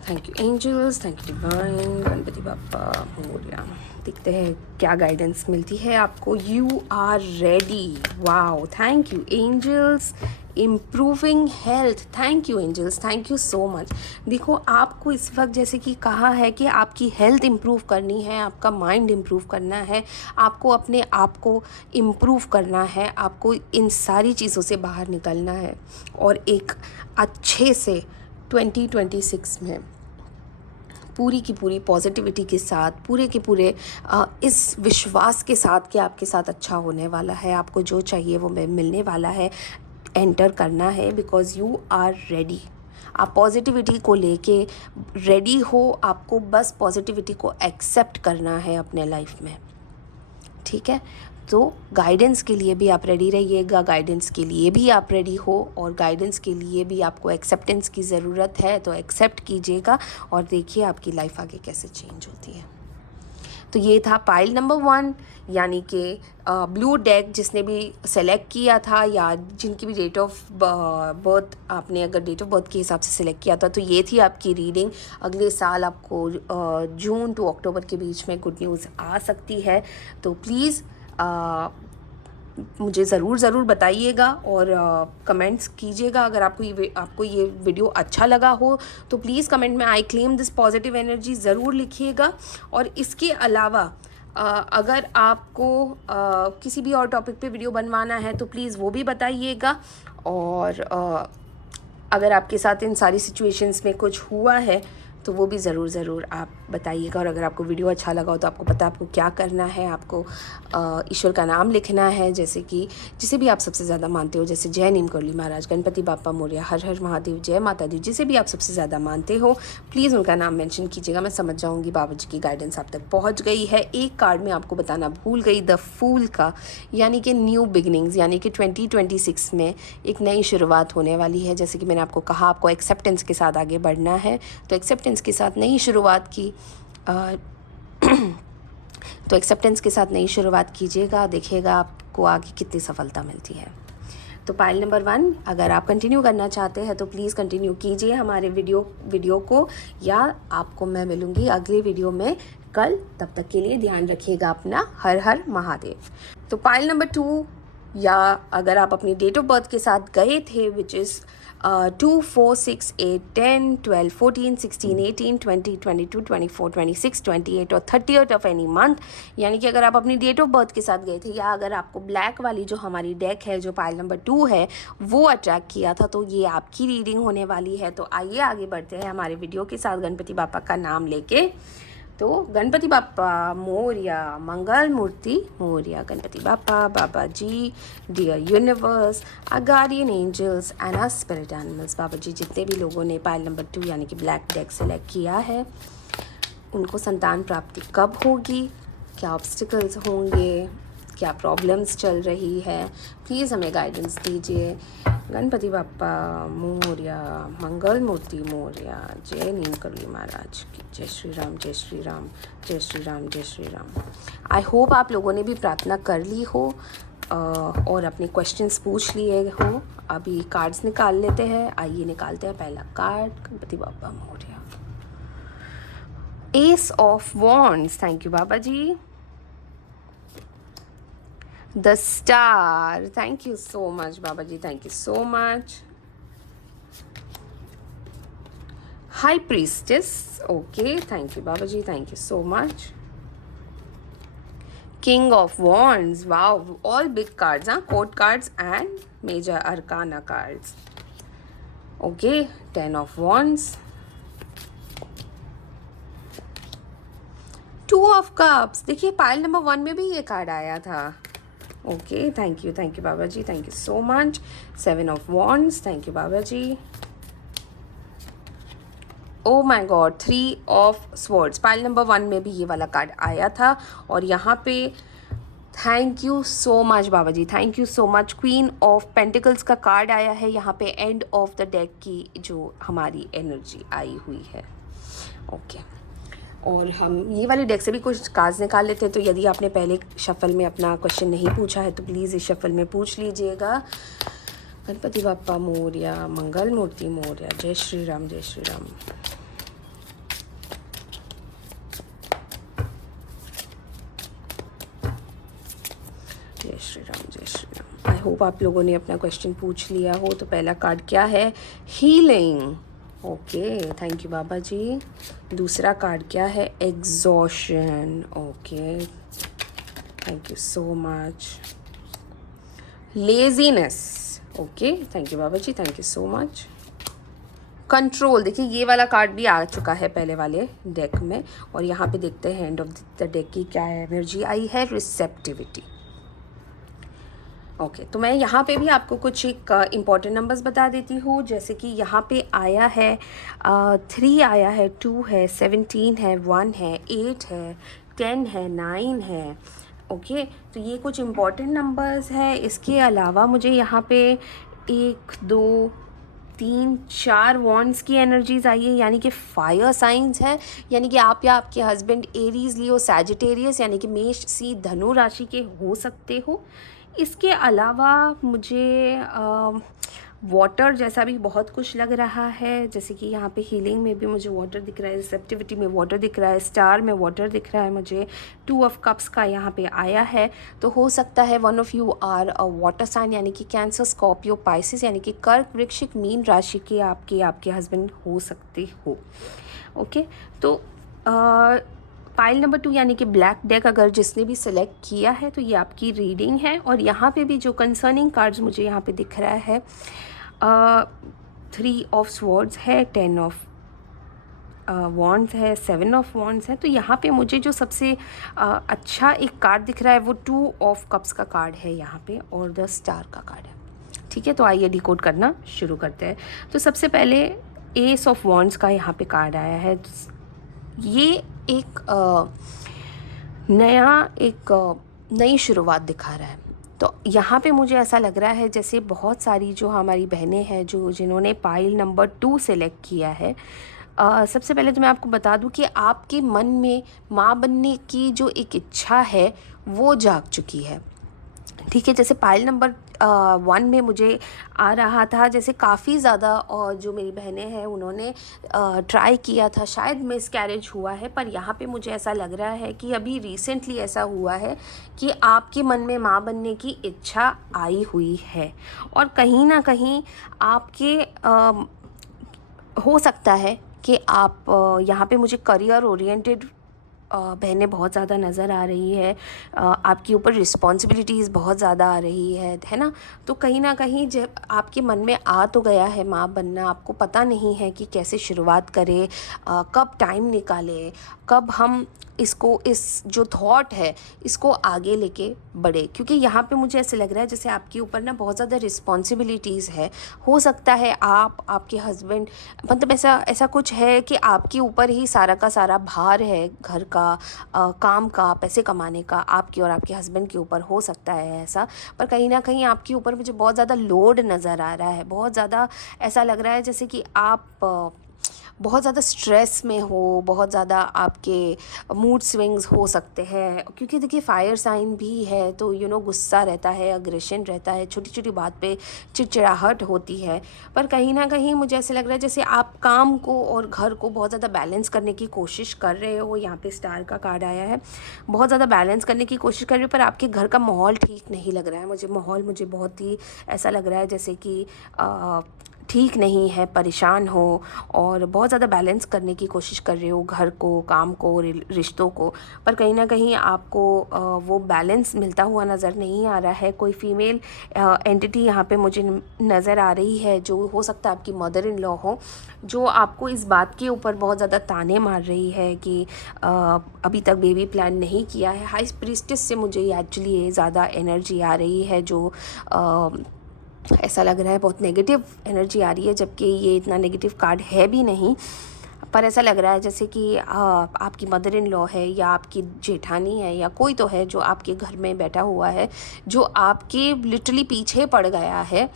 Thank you angels, thank you divine, Ganpati Bappa Morya. देखते हैं क्या गाइडेंस मिलती है आपको। You are ready. Wow, thank you angels. Improving health, thank you angels, thank you so much. देखो, आपको इस वक्त जैसे कि कहा है कि आपकी हेल्थ इम्प्रूव करनी है, आपका माइंड इम्प्रूव करना है, आपको अपने आप को इम्प्रूव करना है, आपको इन सारी चीज़ों से बाहर निकलना है और एक अच्छे से 2026 में पूरी की पूरी पॉजिटिविटी के साथ, पूरे के पूरे इस विश्वास के साथ कि आपके साथ अच्छा होने वाला है, आपको जो चाहिए वो मिलने वाला है, एंटर करना है। Because you are ready. आप पॉजिटिविटी को लेके रेडी हो, आपको बस पॉजिटिविटी को एक्सेप्ट करना है अपने लाइफ में, ठीक है। तो गाइडेंस के लिए भी आप रेडी रहिएगा, गाइडेंस के लिए भी आप रेडी हो और गाइडेंस के लिए भी आपको एक्सेप्टेंस की ज़रूरत है, तो एक्सेप्ट कीजिएगा और देखिए आपकी लाइफ आगे कैसे चेंज होती है। तो ये था पाइल नंबर 1, यानी कि ब्लू डेक। जिसने भी सेलेक्ट किया था या जिनकी भी डेट ऑफ बर्थ, आपने अगर डेट ऑफ बर्थ के हिसाब से सिलेक्ट किया था, तो ये थी आपकी रीडिंग। अगले साल आपको जून टू अक्टूबर के बीच में गुड न्यूज़ आ सकती है। तो प्लीज़ मुझे ज़रूर बताइएगा और कमेंट्स कीजिएगा। अगर आपको ये वीडियो अच्छा लगा हो तो प्लीज़ कमेंट में I claim this positive energy ज़रूर लिखिएगा। और इसके अलावा अगर आपको किसी भी और टॉपिक पे वीडियो बनवाना है तो प्लीज़ वो भी बताइएगा। और अगर आपके साथ इन सारी सिचुएशंस में कुछ हुआ है तो वो भी ज़रूर आप बताइएगा। और अगर आपको वीडियो अच्छा लगा हो तो आपको पता है आपको क्या करना है। आपको ईश्वर का नाम लिखना है, जैसे कि जिसे भी आप सबसे ज़्यादा मानते हो, जैसे जय नीम करौली महाराज, गणपति बाप्पा मोरया, हर हर महादेव, जय माता दी, जिसे भी आप सबसे ज़्यादा मानते हो प्लीज़ उनका नाम मेंशन कीजिएगा। मैं समझ जाऊँगी बाबा जी की गाइडेंस आप तक पहुँच गई है। एक कार्ड में आपको बताना भूल गई, द फूल का, यानी कि न्यू बिगनिंग्स, यानी कि 2026 में एक नई शुरुआत होने वाली है। जैसे कि मैंने आपको कहा, आपको एक्सेप्टेंस के साथ आगे बढ़ना है, तो एक्सेप्टेंस के साथ नई शुरुआत की तो एक्सेप्टेंस के साथ नई शुरुआत कीजिएगा, देखिएगा आपको आगे कितनी सफलता मिलती है। तो पाइल नंबर 1, अगर आप कंटिन्यू करना चाहते हैं तो प्लीज़ कंटिन्यू कीजिए हमारे वीडियो को, या आपको मैं मिलूँगी अगले वीडियो में कल। तब तक के लिए ध्यान रखिएगा अपना। हर हर महादेव। तो पाइल नंबर 2, या अगर आप अपनी डेट ऑफ बर्थ के साथ गए थे, विच इज़ 2, 4, 6, 8, 10, 12, 14, 16, 18, 20, 22, 24, 26, 28 और 30th ऑफ एनी मंथ, यानी कि अगर आप अपनी डेट ऑफ बर्थ के साथ गए थे, या अगर आपको ब्लैक वाली जो हमारी डेक है, जो पाइल नंबर 2 है, वो अट्रैक्ट किया था, तो ये आपकी रीडिंग होने वाली है। तो आइए आगे बढ़ते हैं हमारे वीडियो के साथ, गणपति बापा का नाम लेके। तो गणपति बाप्पा मोरया, मंगल मूर्ति मोरया, गणपति बाप्पा, बाबा जी, dear universe, our guardian angels and our spirit animals. बाबा जी, जितने भी लोगों ने पाइल नंबर 2 यानी कि ब्लैक डेक सेलेक्ट किया है, उनको संतान प्राप्ति कब होगी, क्या ऑब्स्टिकल्स होंगे, क्या प्रॉब्लम्स चल रही है, प्लीज़ हमें गाइडेंस दीजिए। गणपति बाप्पा मोरया, मंगल मूर्ति मोरया, जय नीमकरली महाराज की, जय श्री राम, जय श्री राम, जय श्री राम, जय श्री राम। आई होप आप लोगों ने भी प्रार्थना कर ली हो और अपने क्वेश्चंस पूछ लिए हो। अभी कार्ड्स निकाल लेते हैं। आइए निकालते हैं पहला card, Ganpati Bappa Morya. Ace of wands, thank you बाबा जी। The star, thank you so much Baba ji, thank you so much. High priestess, okay, thank you Baba ji, thank you so much. King of wands, wow, all big cards, court cards and major arcana cards. Okay, 10 of wands, 2 of cups। देखिए pile number 1 में भी ये card आया था। Okay, thank you Baba ji, thank you so much. 7 of wands, thank you बाबा जी। Oh my God, 3 of swords, pile number 1 में भी ये वाला कार्ड आया था। और यहाँ पे thank you so much Baba ji, thank you so much. Queen of pentacles का कार्ड आया है यहाँ पे, एंड ऑफ द डेक की जो हमारी एनर्जी आई हुई है। ओके, और हम ये वाले डेक से भी कुछ कार्ड्स निकाल लेते हैं। तो यदि आपने पहले शफल में अपना क्वेश्चन नहीं पूछा है तो प्लीज़ इस शफल में पूछ लीजिएगा। गणपति बाप्पा मोरया, मंगल मूर्ति मोरया, जय श्री राम, जय श्री राम। जय श्री राम, जय श्री राम। आई होप आप लोगों ने अपना क्वेश्चन पूछ लिया हो। तो पहला कार्ड क्या है, हीलिंग। ओके, थैंक यू बाबा जी। दूसरा कार्ड क्या है, exhaustion. Okay, thank you so much. Laziness. Okay, thank you Baba ji, thank you so much. Control, देखिए ये वाला कार्ड भी आ चुका है पहले वाले डेक में। और यहाँ पे देखते हैं एंड ऑफ द डेक की क्या एनर्जी आई है, रिसेप्टिविटी। ओके, तो मैं यहाँ पे भी आपको कुछ एक इम्पॉर्टेंट नंबर्स बता देती हूँ। जैसे कि यहाँ पे आया है 3 आया है, 2 है, 17 है, 1 है, 8 है, 10 है, 9 है। ओके, तो ये कुछ इम्पॉर्टेंट नंबर्स है। इसके अलावा मुझे यहाँ पे 1 2 3 4 वॉन्ड्स की एनर्जीज आई है, यानी कि फायर साइंस है, यानी कि आप या आपके हस्बैंड एरीज, लियो, सैजिटेरियस यानी कि मेष, सी, धनु राशि के हो सकते हो। इसके अलावा मुझे वाटर जैसा भी बहुत कुछ लग रहा है। जैसे कि यहाँ पे हीलिंग में भी मुझे वाटर दिख रहा है, रिसेप्टिविटी में वाटर दिख रहा है, स्टार में वाटर दिख रहा है मुझे। 2 ऑफ कप्स का यहाँ पे आया है। तो हो सकता है one of you are a water sign, यानी कि कैंसर, स्कॉर्पियो, पाइसिस, यानी कि कर्क, वृश्चिक, मीन राशि के आपके हस्बैंड हो सकते हो। ओके, तो पाइल नंबर 2 यानी कि ब्लैक डेक अगर जिसने भी सिलेक्ट किया है तो ये आपकी रीडिंग है। और यहाँ पे भी जो कंसर्निंग कार्ड्स मुझे यहाँ पे दिख रहा है, 3 ऑफ स्वॉर्ड्स है, 10 ऑफ वॉन्ड्स है, 7 ऑफ वॉन्ड्स है। तो यहाँ पे मुझे जो सबसे अच्छा एक कार्ड दिख रहा है वो 2 ऑफ कप्स का कार्ड है यहाँ पे, और द स्टार का कार्ड है। ठीक है, तो आइए डिकोड करना शुरू करते हैं। तो सबसे पहले एस ऑफ वॉन्ड्स का यहाँ पे कार्ड आया है। ये एक नई शुरुआत दिखा रहा है। तो यहाँ पे मुझे ऐसा लग रहा है जैसे बहुत सारी जो हमारी बहनें हैं जिन्होंने पाइल नंबर 2 सेलेक्ट किया है। सबसे पहले तो मैं आपको बता दूं कि आपके मन में माँ बनने की जो एक इच्छा है वो जाग चुकी है। ठीक है, जैसे पाइल नंबर 1 में मुझे आ रहा था जैसे काफ़ी ज़्यादा, और जो मेरी बहनें हैं उन्होंने ट्राई किया था, शायद मिसकैरेज हुआ है। पर यहाँ पे मुझे ऐसा लग रहा है कि अभी रिसेंटली ऐसा हुआ है कि आपके मन में माँ बनने की इच्छा आई हुई है। और कहीं ना कहीं आपके हो सकता है कि आप यहाँ पे मुझे करियर ओरिएंटेड बहनें बहुत ज़्यादा नज़र आ रही है। आपके ऊपर रिस्पॉन्सिबिलिटीज़ बहुत ज़्यादा आ रही है ना। तो कहीं ना कहीं जब आपके मन में आ तो गया है माँ बनना, आपको पता नहीं है कि कैसे शुरुआत करें, कब टाइम निकालें, कब हम इस जो थॉट है इसको आगे लेके बढ़े, क्योंकि यहाँ पे मुझे ऐसे लग रहा है जैसे आपके ऊपर ना बहुत ज़्यादा रिस्पॉन्सिबिलिटीज़ है। हो सकता है आप, आपके हस्बैंड, मतलब ऐसा ऐसा कुछ है कि आपके ऊपर ही सारा का सारा भार है घर का, काम का, पैसे कमाने का, आपके और आपके हस्बैंड के ऊपर हो सकता है ऐसा। पर कहीं ना कहीं आपके ऊपर मुझे बहुत ज़्यादा लोड नज़र आ रहा है, बहुत ज़्यादा ऐसा लग रहा है जैसे कि आप बहुत ज़्यादा स्ट्रेस में हो, बहुत ज़्यादा आपके मूड स्विंग्स हो सकते हैं, क्योंकि देखिए फायर साइन भी है तो गुस्सा रहता है, अग्रेशन रहता है, छोटी छोटी बात पे चिड़चिड़ाहट होती है। पर कहीं ना कहीं मुझे ऐसे लग रहा है जैसे आप काम को और घर को बहुत ज़्यादा बैलेंस करने की कोशिश कर रहे हो। यहाँ पे स्टार का कार्ड आया है, बहुत ज़्यादा बैलेंस करने की कोशिश कर रहे हो, पर आपके घर का माहौल ठीक नहीं लग रहा है। मुझे बहुत ही ऐसा लग रहा है जैसे कि ठीक नहीं है, परेशान हो और बहुत ज़्यादा बैलेंस करने की कोशिश कर रहे हो, घर को, काम को, रिश्तों को। पर कहीं ना कहीं आपको वो बैलेंस मिलता हुआ नज़र नहीं आ रहा है। कोई फीमेल एंटिटी यहाँ पे मुझे नज़र आ रही है, जो हो सकता है आपकी मदर इन लॉ हो, जो आपको इस बात के ऊपर बहुत ज़्यादा ताने मार रही है कि अभी तक बेबी प्लान नहीं किया है। हाई प्रीस्टेस से मुझे एक्चुअली ज़्यादा एनर्जी आ रही है, जो ऐसा लग रहा है बहुत नेगेटिव एनर्जी आ रही है, जबकि ये इतना नेगेटिव कार्ड है भी नहीं। पर ऐसा लग रहा है जैसे कि आपकी मदर इन लॉ है या आपकी जेठानी है या कोई तो है जो आपके घर में बैठा हुआ है, जो आपके लिटरली पीछे पड़ गया है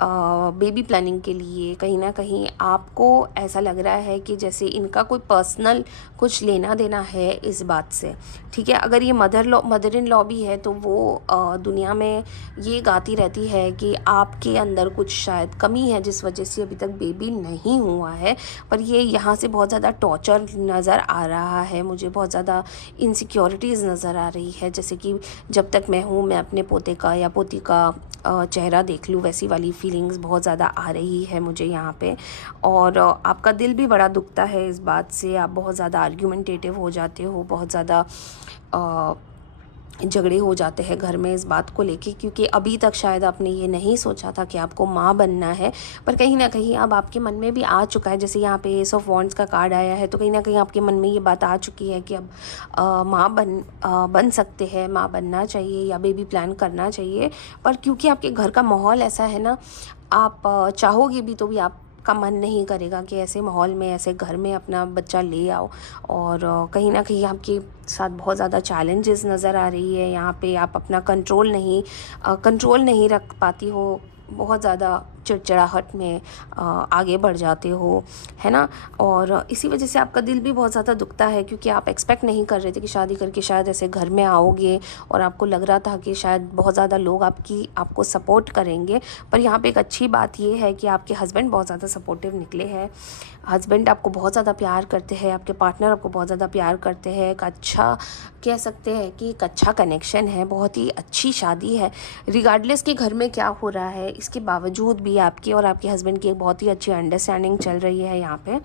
बेबी प्लानिंग के लिए। कहीं ना कहीं आपको ऐसा लग रहा है कि जैसे इनका कोई पर्सनल कुछ लेना देना है इस बात से, ठीक है। अगर ये मदर इन लॉ भी है तो वो दुनिया में ये गाती रहती है कि आपके अंदर कुछ शायद कमी है जिस वजह से अभी तक बेबी नहीं हुआ है। पर ये यहाँ से बहुत ज़्यादा टॉर्चर नज़र आ रहा है, मुझे बहुत ज़्यादा इनसिक्योरिटीज़ नज़र आ रही है, जैसे कि जब तक मैं हूँ मैं अपने पोते का या पोती का चेहरा देख लूँ, वैसी वाली फीलिंग्स बहुत ज़्यादा आ रही है मुझे यहाँ पे। और आपका दिल भी बड़ा दुखता है इस बात से, आप बहुत ज़्यादा आर्ग्यूमेंटेटिव हो जाते हो, बहुत ज़्यादा झगड़े हो जाते हैं घर में इस बात को लेके, क्योंकि अभी तक शायद आपने ये नहीं सोचा था कि आपको माँ बनना है। पर कहीं ना कहीं अब आपके मन में भी आ चुका है, जैसे यहाँ पे एस ऑफ वॉन्ड्स का कार्ड आया है, तो कहीं ना कहीं आपके मन में ये बात आ चुकी है कि अब माँ बन सकते हैं, माँ बनना चाहिए या बेबी प्लान करना चाहिए। पर क्योंकि आपके घर का माहौल ऐसा है ना, आप चाहोगे भी तो भी आप का मन नहीं करेगा कि ऐसे माहौल में, ऐसे घर में अपना बच्चा ले आओ। और कहीं ना कहीं आपके साथ बहुत ज़्यादा चैलेंजेस नज़र आ रही है। यहाँ पे आप अपना कंट्रोल नहीं रख पाती हो, बहुत ज़्यादा चिड़चिड़ाहट में आगे बढ़ जाते हो, है ना। और इसी वजह से आपका दिल भी बहुत ज़्यादा दुखता है, क्योंकि आप एक्सपेक्ट नहीं कर रहे थे कि शादी करके शायद ऐसे घर में आओगे और आपको लग रहा था कि शायद बहुत ज़्यादा लोग आपको सपोर्ट करेंगे। पर यहाँ पे एक अच्छी बात ये है कि आपके हस्बैंड बहुत ज़्यादा सपोर्टिव निकले हैं। हस्बैंड आपको बहुत ज़्यादा प्यार करते हैं, आपके पार्टनर आपको बहुत ज़्यादा प्यार करते हैं। एक अच्छा, कह सकते हैं कि एक अच्छा कनेक्शन है, बहुत ही अच्छी शादी है। रिगार्डलेस कि घर में क्या हो रहा है, इसके बावजूद भी आपकी और आपके हस्बैंड की एक बहुत ही अच्छी अंडरस्टैंडिंग चल रही है यहाँ पे,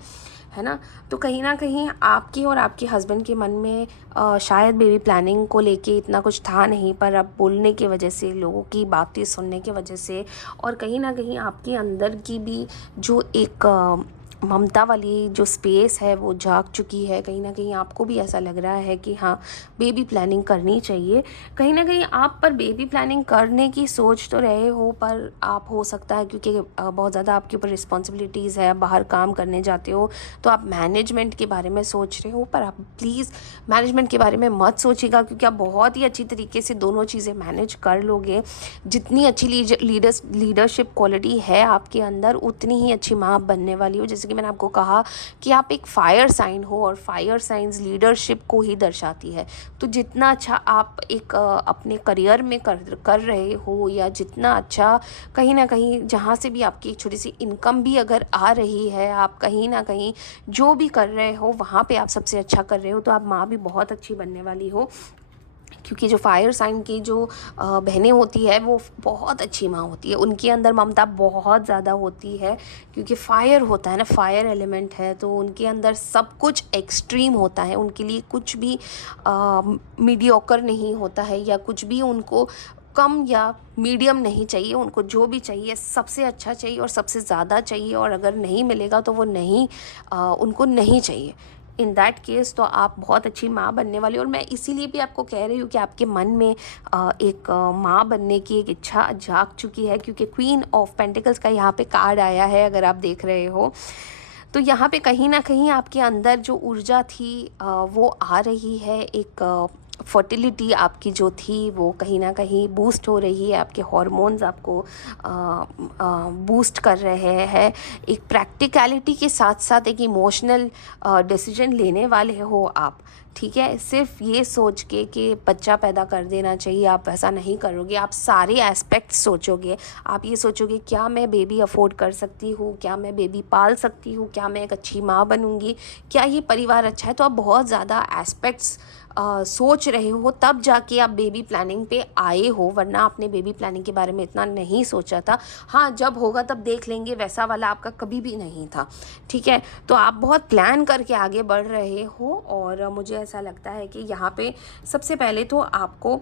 है ना। तो कहीं ना कहीं आपकी और आपके हस्बैंड के मन में शायद बेबी प्लानिंग को लेके इतना कुछ था नहीं, पर अब बोलने की वजह से, लोगों की बातें सुनने की वजह से, और कहीं ना कहीं आपके अंदर की भी जो एक ममता वाली जो स्पेस है वो जाग चुकी है। कहीं ना कहीं आपको भी ऐसा लग रहा है कि हाँ, बेबी प्लानिंग करनी चाहिए। कहीं ना कहीं आप पर बेबी प्लानिंग करने की सोच तो रहे हो, पर आप, हो सकता है क्योंकि बहुत ज़्यादा आपके ऊपर रिस्पॉन्सिबिलिटीज़ है, आप बाहर काम करने जाते हो, तो आप मैनेजमेंट के बारे में सोच रहे हो। पर आप प्लीज़ मैनेजमेंट के बारे में मत सोचिएगा, क्योंकि आप बहुत ही अच्छी तरीके से दोनों चीज़ें मैनेज कर लोगे। जितनी अच्छी लीडरशिप क्वालिटी है आपके अंदर, उतनी ही अच्छी माँ आप बनने वाली हो। जैसे कि मैंने आपको कहा कि आप एक फायर साइन हो, और फायर साइंस लीडरशिप को ही दर्शाती है। तो जितना अच्छा आप एक अपने करियर में कर रहे हो, या जितना अच्छा कहीं ना कहीं जहाँ से भी आपकी एक छोटी सी इनकम भी अगर आ रही है, आप कहीं ना कहीं जो भी कर रहे हो वहाँ पे आप सबसे अच्छा कर रहे हो, तो आप माँ भी बहुत अच्छी बनने वाली हो। क्योंकि जो फायर साइन की जो बहनें होती है वो बहुत अच्छी माँ होती है, उनके अंदर ममता बहुत ज़्यादा होती है, क्योंकि फायर होता है ना, फायर एलिमेंट है, तो उनके अंदर सब कुछ एक्सट्रीम होता है। उनके लिए कुछ भी मीडियोकर नहीं होता है, या कुछ भी उनको कम या मीडियम नहीं चाहिए। उनको जो भी चाहिए सबसे अच्छा चाहिए और सबसे ज़्यादा चाहिए, और अगर नहीं मिलेगा तो वो नहीं, उनको नहीं चाहिए। इन दैट केस तो आप बहुत अच्छी माँ बनने वाली हो। और मैं इसीलिए भी आपको कह रही हूँ कि आपके मन में एक माँ बनने की एक इच्छा जाग चुकी है, क्योंकि क्वीन ऑफ पेंटिकल्स का यहाँ पे कार्ड आया है, अगर आप देख रहे हो। तो यहाँ पे कहीं ना कहीं आपके अंदर जो ऊर्जा थी वो आ रही है। एक फर्टिलिटी आपकी जो थी वो कहीं ना कहीं बूस्ट हो रही है, आपके हार्मोन्स आपको बूस्ट कर रहे हैं। एक प्रैक्टिकलिटी के साथ साथ एक इमोशनल डिसीजन लेने वाले हो आप, ठीक है। सिर्फ ये सोच के कि बच्चा पैदा कर देना चाहिए, आप वैसा नहीं करोगे। आप सारे एस्पेक्ट सोचोगे। आप ये सोचोगे क्या मैं बेबी अफोर्ड कर सकती हूँ, क्या मैं बेबी पाल सकती हूँ, क्या मैं एक अच्छी माँ बनूँगी, क्या ये परिवार अच्छा है। तो आप बहुत ज़्यादा एस्पेक्ट्स सोच रहे हो, तब जाके आप बेबी प्लानिंग पे आए हो, वरना आपने बेबी प्लानिंग के बारे में इतना नहीं सोचा था। हाँ, जब होगा तब देख लेंगे, वैसा वाला आपका कभी भी नहीं था, ठीक है। तो आप बहुत प्लान करके आगे बढ़ रहे हो। और मुझे ऐसा लगता है कि यहाँ पे सबसे पहले तो आपको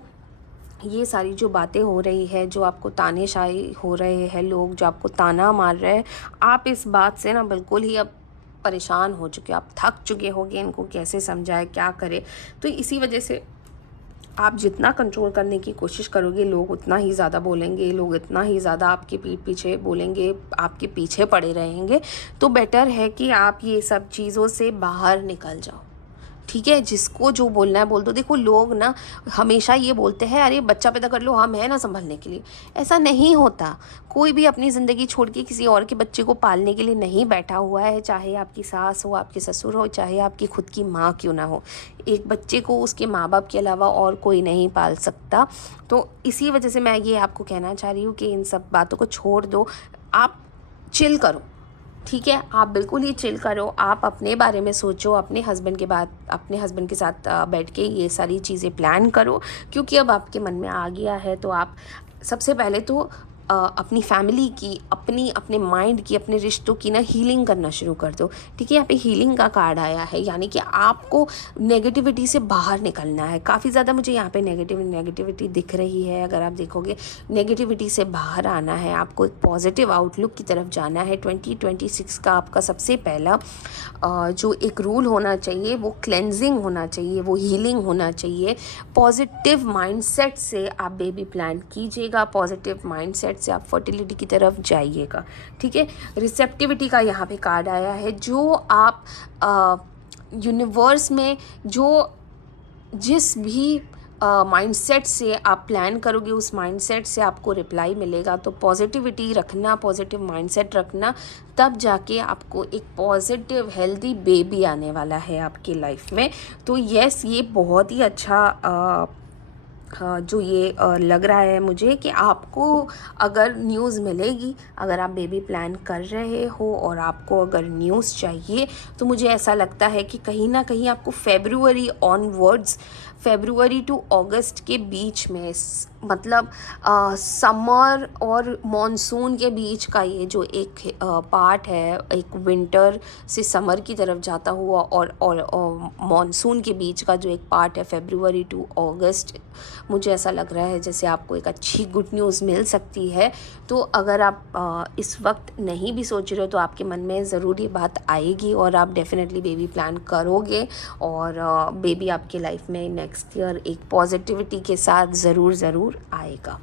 ये सारी जो बातें हो रही है, जो आपको तानेशाही हो रहे हैं, लोग जो आपको ताना मार रहे हैं, आप इस बात से ना बिल्कुल ही अब परेशान हो चुके हो, आप थक चुके होगे इनको कैसे समझाए, क्या करे। तो इसी वजह से आप जितना कंट्रोल करने की कोशिश करोगे, लोग उतना ही ज़्यादा बोलेंगे, लोग इतना ही ज़्यादा आपके पीठ पीछे बोलेंगे, आपके पीछे पड़े रहेंगे। तो बेटर है कि आप ये सब चीज़ों से बाहर निकल जाओ, ठीक है। जिसको जो बोलना है बोल दो। देखो, लोग ना हमेशा ये बोलते हैं अरे बच्चा पैदा कर लो, हम है ना संभलने के लिए। ऐसा नहीं होता। कोई भी अपनी ज़िंदगी छोड़ के किसी और के बच्चे को पालने के लिए नहीं बैठा हुआ है, चाहे आपकी सास हो, आपके ससुर हो, चाहे आपकी खुद की माँ क्यों ना हो। एक बच्चे को उसके माँ बाप के अलावा और कोई नहीं पाल सकता। तो इसी वजह से मैं ये आपको कहना चाह रही हूँ कि इन सब बातों को छोड़ दो, आप चिल करो, ठीक है। आप बिल्कुल ही चिल करो, आप अपने बारे में सोचो, अपने हस्बैंड के साथ बैठ के ये सारी चीज़ें प्लान करो। क्योंकि अब आपके मन में आ गया है, तो आप सबसे पहले तो अपनी फैमिली की, अपने माइंड की, अपने रिश्तों की ना हीलिंग करना शुरू कर दो, ठीक है। यहाँ पे हीलिंग का कार्ड आया है, यानी कि आपको नेगेटिविटी से बाहर निकलना है। काफ़ी ज़्यादा मुझे यहाँ पे नेगेटिविटी दिख रही है। अगर आप देखोगे, नेगेटिविटी से बाहर आना है, आपको एक पॉजिटिव आउटलुक की तरफ जाना है। 2026 का आपका सबसे पहला जो एक रूल होना चाहिए वो क्लेंजिंग होना चाहिए, वो हीलिंग होना चाहिए। पॉजिटिव माइंडसेट से आप बेबी प्लान कीजिएगा, पॉजिटिव माइंडसेट से आप फर्टिलिटी की तरफ जाइएगा, ठीक है। रिसेप्टिविटी का यहाँ पे कार्ड आया है। जो आप यूनिवर्स में जिस भी माइंडसेट से आप प्लान करोगे, उस माइंडसेट से आपको रिप्लाई मिलेगा। तो पॉजिटिविटी रखना, पॉजिटिव माइंडसेट रखना, तब जाके आपको एक पॉजिटिव हेल्दी बेबी आने वाला है आपकी लाइफ में। तो यस, ये बहुत ही अच्छा जो ये लग रहा है मुझे कि आपको अगर न्यूज़ मिलेगी, अगर आप बेबी प्लान कर रहे हो और आपको अगर न्यूज़ चाहिए, तो मुझे ऐसा लगता है कि कहीं ना कहीं आपको फरवरी टू अगस्त के बीच में, मतलब समर और मॉनसून के बीच का ये जो एक पार्ट है, एक विंटर से समर की तरफ जाता हुआ और मॉनसून के बीच का जो एक पार्ट है, फरवरी टू अगस्त, मुझे ऐसा लग रहा है जैसे आपको एक अच्छी गुड न्यूज़ मिल सकती है। तो अगर आप इस वक्त नहीं भी सोच रहे हो, तो आपके मन में ज़रूर ये बात आएगी और आप डेफिनेटली बेबी प्लान करोगे, और बेबी आपके लाइफ में नेक्स्ट ईयर एक पॉजिटिविटी के साथ ज़रूर आएगा।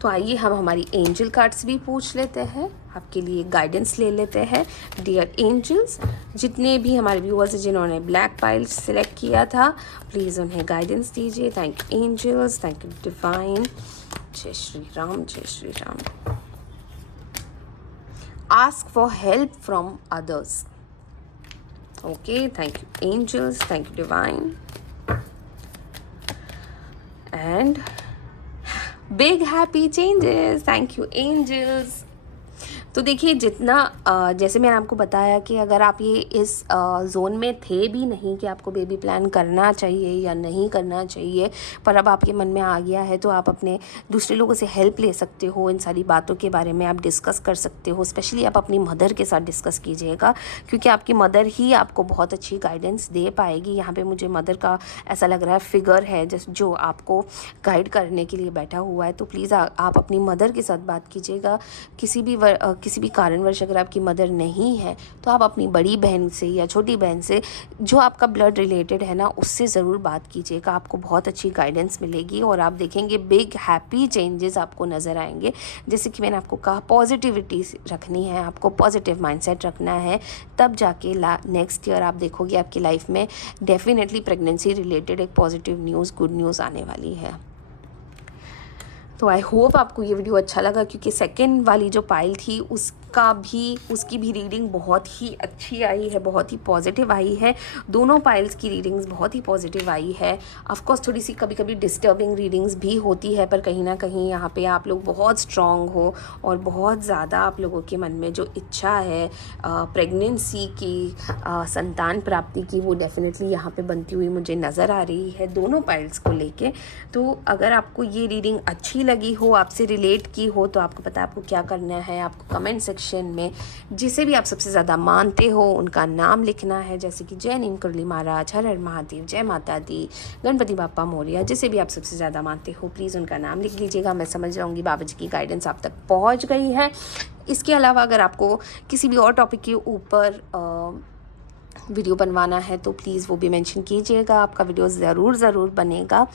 तो आइए हम हमारी एंजल कार्ड्स भी पूछ लेते हैं, आपके लिए गाइडेंस ले लेते हैं। डियर एंजल्स, जितने भी हमारे व्यूअर्स हैं जिन्होंने ब्लैक पाइल सेलेक्ट किया था, प्लीज़ उन्हें गाइडेंस दीजिए। Thank you angels, thank you divine. जय श्री राम, जय Shri Ram. Ask for help from others. Okay, thank you angels, thank you divine. And big happy changes, thank you angels. तो देखिए, जितना जैसे मैंने आपको बताया कि अगर आप ये इस जोन में थे भी नहीं कि आपको बेबी प्लान करना चाहिए या नहीं करना चाहिए, पर अब आपके मन में आ गया है, तो आप अपने दूसरे लोगों से हेल्प ले सकते हो। इन सारी बातों के बारे में आप डिस्कस कर सकते हो। स्पेशली आप अपनी मदर के साथ डिस्कस कीजिएगा, क्योंकि आपकी मदर ही आपको बहुत अच्छी गाइडेंस दे पाएगी। यहाँ पे मुझे मदर का ऐसा लग रहा है फिगर है जो आपको गाइड करने के लिए बैठा हुआ है। तो प्लीज़ आप अपनी मदर के साथ बात कीजिएगा। किसी भी कारणवश अगर आपकी मदर नहीं है तो आप अपनी बड़ी बहन से या छोटी बहन से जो आपका ब्लड रिलेटेड है ना उससे ज़रूर बात कीजिएगा। आपको बहुत अच्छी गाइडेंस मिलेगी और आप देखेंगे बिग हैप्पी चेंजेस आपको नज़र आएंगे। जैसे कि मैंने आपको कहा पॉजिटिविटी रखनी है, आपको पॉजिटिव माइंडसेट रखना है, तब जाके नेक्स्ट ईयर आप देखोगे आपकी लाइफ में डेफिनेटली प्रेगनेंसी रिलेटेड एक पॉजिटिव न्यूज़, गुड न्यूज़ आने वाली है। तो आई होप आपको ये वीडियो अच्छा लगा, क्योंकि सेकंड वाली जो पाइल थी उसकी भी रीडिंग बहुत ही अच्छी आई है, बहुत ही पॉजिटिव आई है। दोनों पाइल्स की रीडिंग्स बहुत ही पॉजिटिव आई है। ऑफ कोर्स थोड़ी सी कभी कभी डिस्टर्बिंग रीडिंग्स भी होती है, पर कहीं ना कहीं यहाँ पे आप लोग बहुत स्ट्रॉन्ग हो और बहुत ज़्यादा आप लोगों के मन में जो इच्छा है प्रेगनेंसी की, संतान प्राप्ति की, वो डेफिनेटली यहाँ पे बनती हुई मुझे नज़र आ रही है दोनों पाइल्स को लेके। तो अगर आपको ये रीडिंग अच्छी लगी हो, आपसे रिलेट की हो, तो आपको पता है आपको क्या करना है। आपको कमेंट सेक्शन में जिसे भी आप सबसे ज़्यादा मानते हो उनका नाम लिखना है, जैसे कि जय नीम कुरली महाराज, हर हर महादेव, जय माता दी, गणपति बापा मोरिया, जिसे भी आप सबसे ज़्यादा मानते हो प्लीज़ उनका नाम लिख लीजिएगा। मैं समझ जाऊँगी बाबा जी की गाइडेंस आप तक पहुँच गई है। इसके अलावा अगर आपको किसी भी और टॉपिक के ऊपर वीडियो बनवाना है तो प्लीज़ वो भी मेंशन कीजिएगा, आपका वीडियो ज़रूर बनेगा।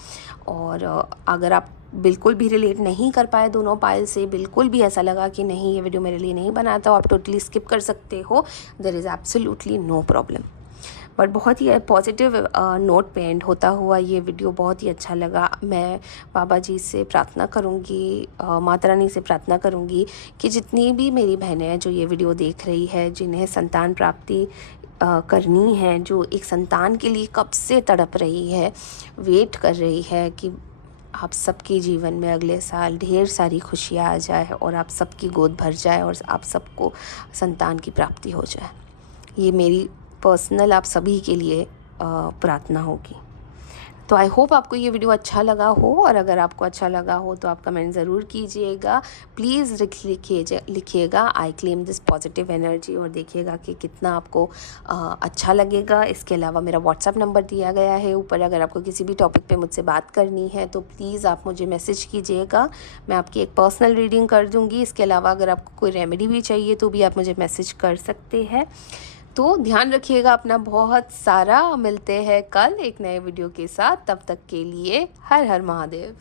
और अगर आप बिल्कुल भी रिलेट नहीं कर पाए दोनों पाइल से, बिल्कुल भी ऐसा लगा कि नहीं ये वीडियो मेरे लिए नहीं बना, तो आप टोटली स्किप कर सकते हो, there is absolutely no problem. But बहुत ही पॉजिटिव नोट पे एंड होता हुआ ये वीडियो बहुत ही अच्छा लगा। मैं बाबा जी से प्रार्थना करूँगी, माता रानी से प्रार्थना करूँगी कि जितनी भी मेरी बहनें हैं जो ये वीडियो देख रही है, जिन्हें संतान प्राप्ति करनी है, जो एक संतान के लिए कब से तड़प रही है, वेट कर रही है कि आप सबके जीवन में अगले साल ढेर सारी खुशियाँ आ जाए और आप सबकी गोद भर जाए और आप सबको संतान की प्राप्ति हो जाए। ये मेरी पर्सनल आप सभी के लिए प्रार्थना होगी। तो आई होप आपको ये वीडियो अच्छा लगा हो, और अगर आपको अच्छा लगा हो तो आप कमेंट ज़रूर कीजिएगा। प्लीज़ लिखिएगा I claim this positive energy, और देखिएगा कि कितना आपको अच्छा लगेगा। इसके अलावा मेरा व्हाट्सएप नंबर दिया गया है ऊपर, अगर आपको किसी भी टॉपिक पे मुझसे बात करनी है तो प्लीज़ आप मुझे मैसेज कीजिएगा, मैं आपकी एक पर्सनल रीडिंग कर दूँगी। इसके अलावा अगर आपको कोई रेमेडी भी चाहिए तो भी आप मुझे मैसेज कर सकते हैं। तो ध्यान रखिएगा अपना बहुत सारा। मिलते हैं कल एक नए वीडियो के साथ, तब तक के लिए हर हर महादेव।